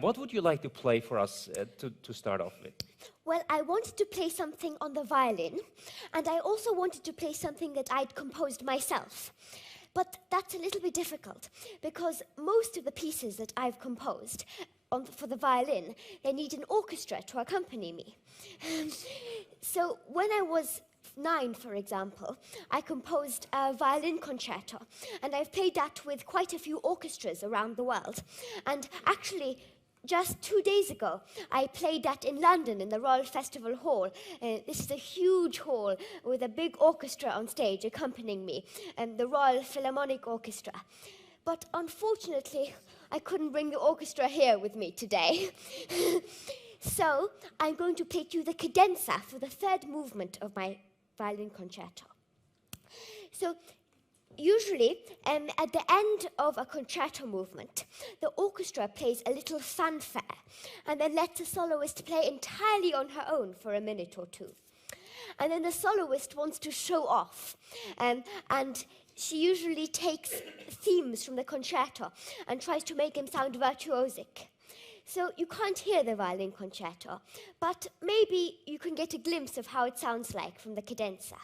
What would you like to play for us to start off with? Well, I wanted to play something on the violin, and I also wanted to play something that I'd composed myself. But that's a little bit difficult, because most of the pieces that I've composed for the violin, they need an orchestra to accompany me. So when I was 9, for example, I composed a violin concerto, and I've played that with quite a few orchestras around the world. And actually, just 2 days ago, I played that in London in the Royal Festival Hall. This is a huge hall with a big orchestra on stage accompanying me, the Royal Philharmonic Orchestra. But unfortunately, I couldn't bring the orchestra here with me today. So I'm going to play you the cadenza for the 3rd movement of my violin concerto. So usually, at the end of a concerto movement, the orchestra plays a little fanfare and then lets the soloist play entirely on her own for a minute or 2. And then the soloist wants to show off, and she usually takes themes from the concerto and tries to make them sound virtuosic. So you can't hear the violin concerto, but maybe you can get a glimpse of how it sounds like from the cadenza.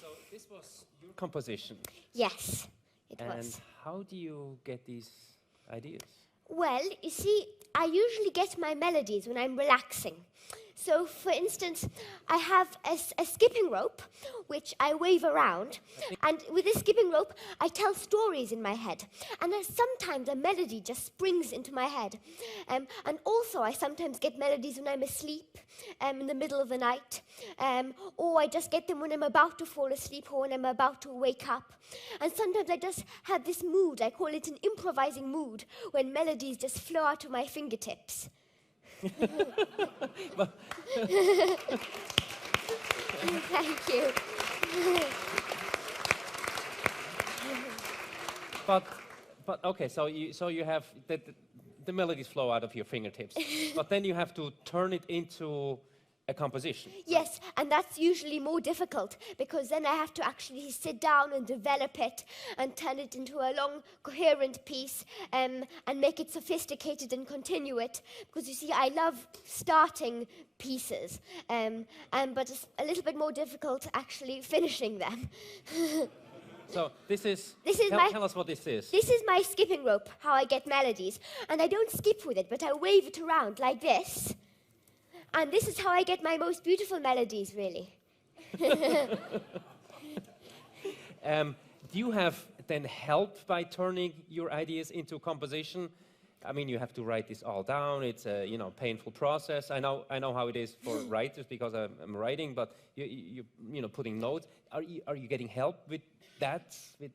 So this was your composition? Yes, it was. And how do you get these ideas? Well, you see, I usually get my melodies when I'm relaxing. So, for instance, I have a skipping rope, which I wave around. And with this skipping rope, I tell stories in my head. And sometimes a melody just springs into my head. And also, I sometimes get melodies when I'm asleep, in the middle of the night. Or I just get them when I'm about to fall asleep or when I'm about to wake up. And sometimes I just have this mood, I call it an improvising mood, when melodies just flow out of my fingertips. Thank you. But okay, so you have the melodies flow out of your fingertips, but then you have to turn it into a composition. Yes, and that's usually more difficult because then I have to actually sit down and develop it and turn it into a long, coherent piece and make it sophisticated and continue it. Because you see, I love starting pieces, but it's a little bit more difficult actually finishing them. So tell us what this is. This is my skipping rope, how I get melodies. And I don't skip with it, but I wave it around like this. And this is how I get my most beautiful melodies, really. Do you have then help by turning your ideas into composition? I mean, you have to write this all down. It's a painful process. I know how it is for writers because I'm writing, but you putting notes. Are you getting help with that? With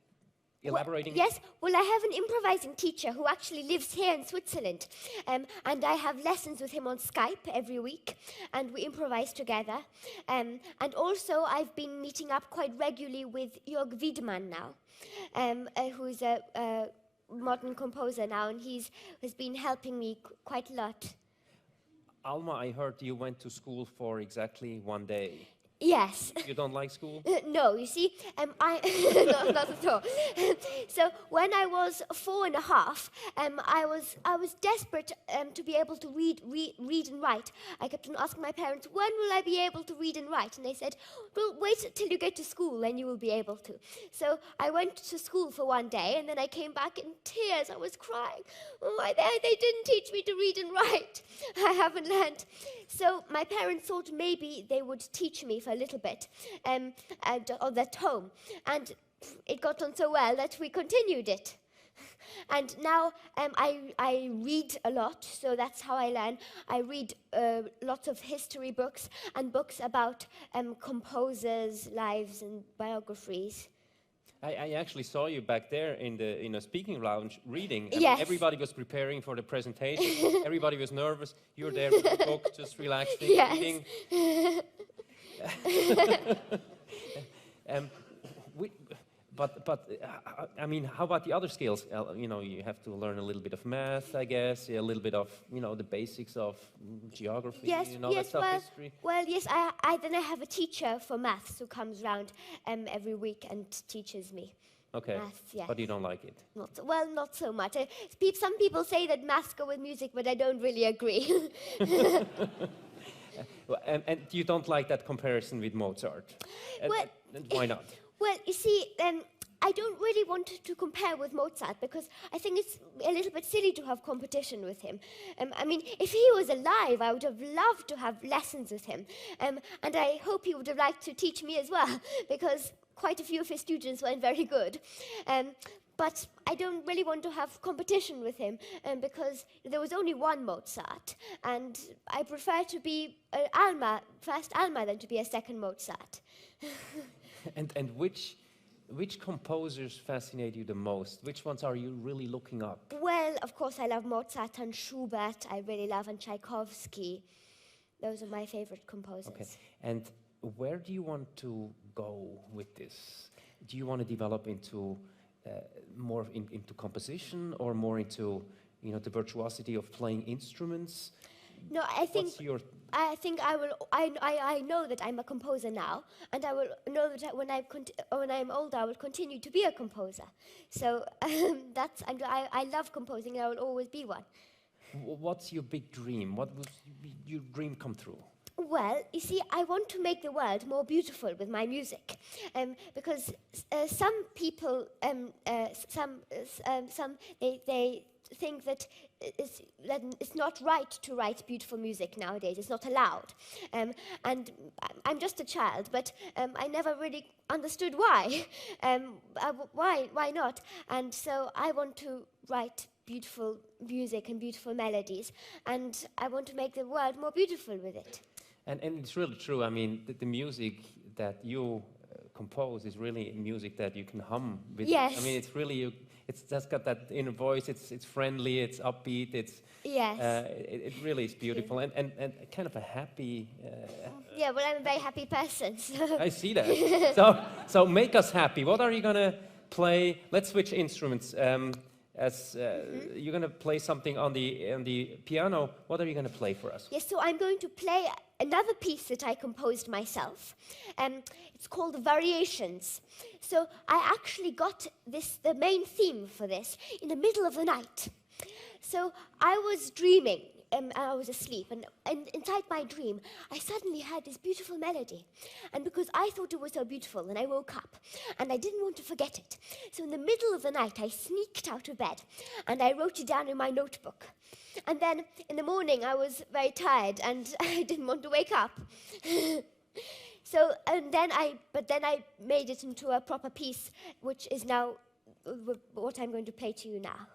elaborating? Well, yes. Well, I have an improvising teacher who actually lives here in Switzerland, and I have lessons with him on Skype every week, and we improvise together. And also, I've been meeting up quite regularly with Jörg Wiedemann now, who's a modern composer now, and has been helping me quite a lot. Alma, I heard you went to school for exactly 1 day. Yes. You don't like school? No, you see, not at all. So when I was 4.5, I was desperate to be able to read and write. I kept on asking my parents, when will I be able to read and write? And they said, well, wait till you get to school, then you will be able to. So I went to school for 1 day, and then I came back in tears. I was crying. Oh, they didn't teach me to read and write. I haven't learned. So my parents thought maybe they would teach me for a little bit at home. And it got on so well that we continued it. And now I read a lot, so that's how I learn. I read lots of history books and books about composers' lives and biographies. I actually saw you back there in the speaking lounge reading. Yes. Everybody was preparing for the presentation. Everybody was nervous. You were there with the book, just relaxing, Yes. reading. I mean, how about the other skills? You have to learn a little bit of math, I guess, a little bit of, the basics of geography, Yes, that stuff, history. Well, yes, then I have a teacher for maths who comes round every week and teaches me. Okay, maths, yes. but you don't like it? Not so much. Some people say that maths go with music, but I don't really agree. And you don't like that comparison with Mozart? And why not? Well, you see, I don't really want to compare with Mozart because I think it's a little bit silly to have competition with him. I mean, if he was alive, I would have loved to have lessons with him. And I hope he would have liked to teach me as well, because quite a few of his students weren't very good. But I don't really want to have competition with him because there was only one Mozart, and I prefer to be first Alma than to be a second Mozart. And which composers fascinate you the most? Which ones are you really looking up? Well, of course, I love Mozart and Schubert. I really love and Tchaikovsky. Those are my favorite composers. Okay. And where do you want to go with this? Do you want to develop into more into composition or more into the virtuosity of playing instruments? No, I think I will. I know that I'm a composer now, and I will know that when I'm older, I will continue to be a composer. So I love composing, and I will always be one. What's your big dream? What would your dream come true? Well, you see, I want to make the world more beautiful with my music, because some people, they think that it's not right to write beautiful music nowadays. It's not allowed. And I'm just a child, but I never really understood why. Why not? And so I want to write beautiful music and beautiful melodies, and I want to make the world more beautiful with it. And it's really true. I mean, the music that you compose is really music that you can hum with. Yes. I mean, it's really it's just got that inner voice. It's friendly. It's upbeat. Yes. It really is beautiful and kind of a happy. Yeah. Well, I'm a very happy person. So. I see that. So make us happy. What are you gonna play? Let's switch instruments. You're going to play something on the piano. What are you going to play for us? Yes, so I'm going to play another piece that I composed myself. It's called Variations. So I actually got the main theme for this in the middle of the night. So I was dreaming I was asleep, and inside my dream, I suddenly heard this beautiful melody. And because I thought it was so beautiful, and I woke up, and I didn't want to forget it. So in the middle of the night, I sneaked out of bed, and I wrote it down in my notebook. And then in the morning, I was very tired, and I didn't want to wake up. But then I made it into a proper piece, which is now what I'm going to play to you now.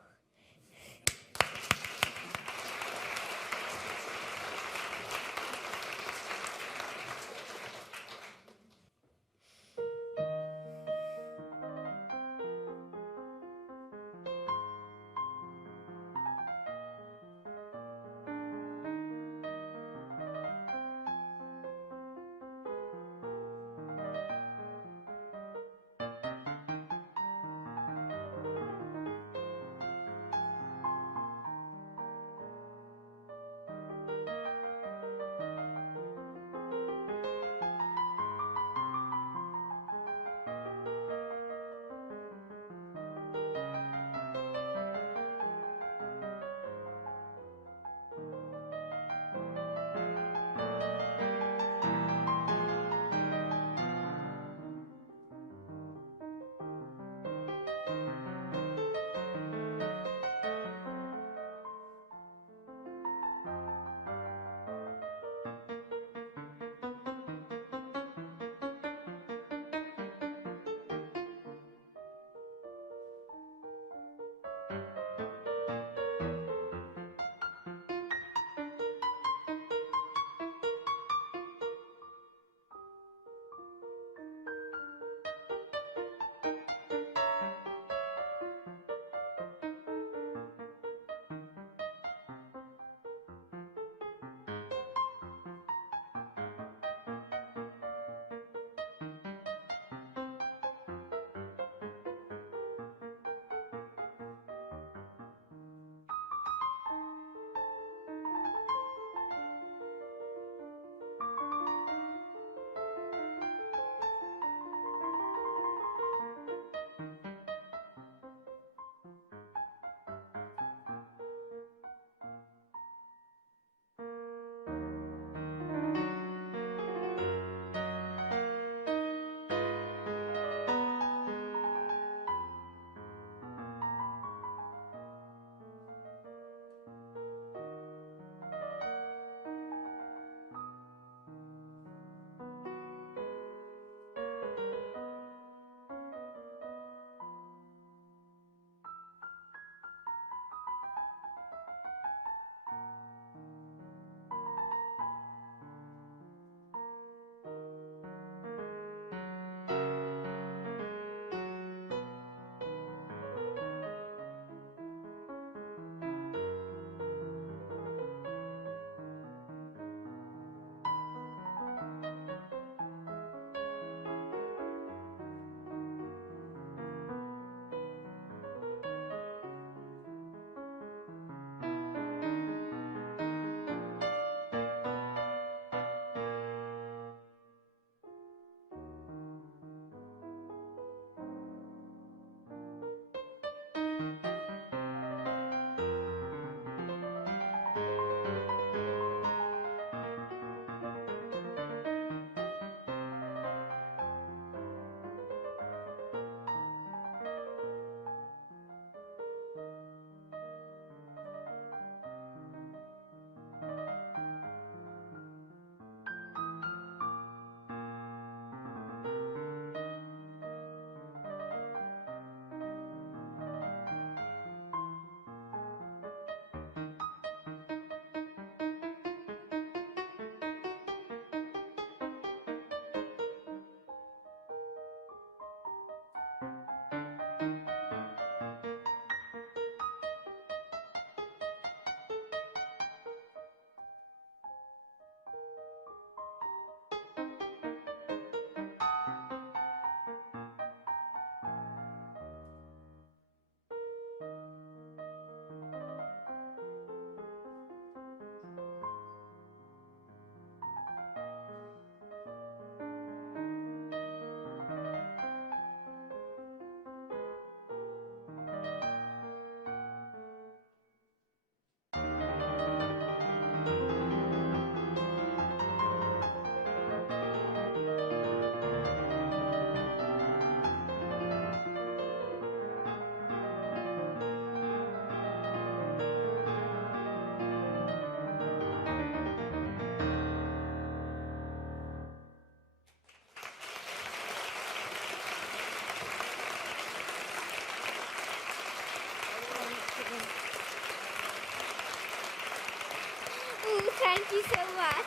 Thank you so much.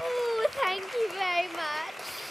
Oh, thank you very much.